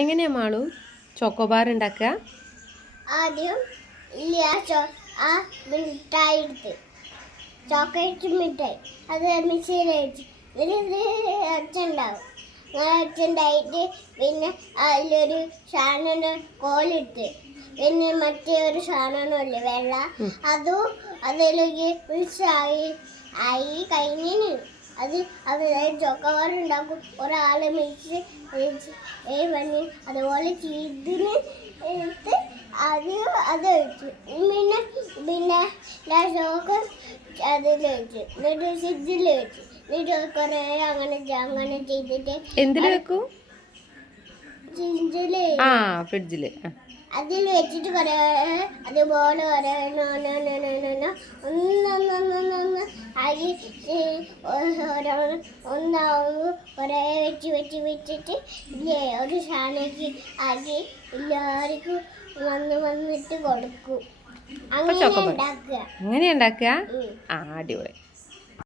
എങ്ങനെയാ മാളു? ചോക്കോബാർ ഉണ്ടാക്കുക? ആദ്യം ആ ചോ ആ മിഠായി എടുത്ത്. ചോക്ലേറ്റ് മിഠായി. അത് മിക്സിയിൽ വെച്ച് ഇതിൽ ഒച്ച ഉണ്ടാവും അങ്ങനെ ഒച്ച പിന്നെ അതിലൊരു സാധനം കോലെടുത്ത്. പിന്നെ മറ്റേ ഒരു സാധനമല്ലേ വെള്ള. അതും അതിലേക്ക് മിക്സായി ആയി കഴിഞ്ഞിന്. അത് അത് ചോക്കവാർ ഉണ്ടാക്കും ഒരാളെ മേടിച്ച് പണി അതുപോലെ ചീതിന് എടുത്ത് അത് അത് ഒഴിച്ചു. പിന്നെ പിന്നെ ചോക്ക അതിൽ വെച്ചു എന്നിട്ട് സിജിൽ വെച്ചു എന്നിട്ട് കുറേ അങ്ങനെ അങ്ങനെ ചെയ്തിട്ട് എന്തിൽ വെക്കും? ആ ഫ്രിഡ്ജിൽ അതിൽ വെച്ചിട്ട് കുറേ അതുപോലെ കുറേ ഒന്നൊന്നൊന്നൊന്ന് അരി ഓരോന്ന് ഒന്നാവുമ്പോൾ കുറേ വെച്ച് വെച്ച് വെച്ചിട്ട് ഇല്ലേ ഒരു സാധനക്ക് അരി എല്ലാവർക്കും വന്ന് വന്നിട്ട് കൊടുക്കും. അങ്ങനെ. ഉണ്ടാക്കുക. അങ്ങനെ ഉണ്ടാക്കുക? ആ അടിപൊളി.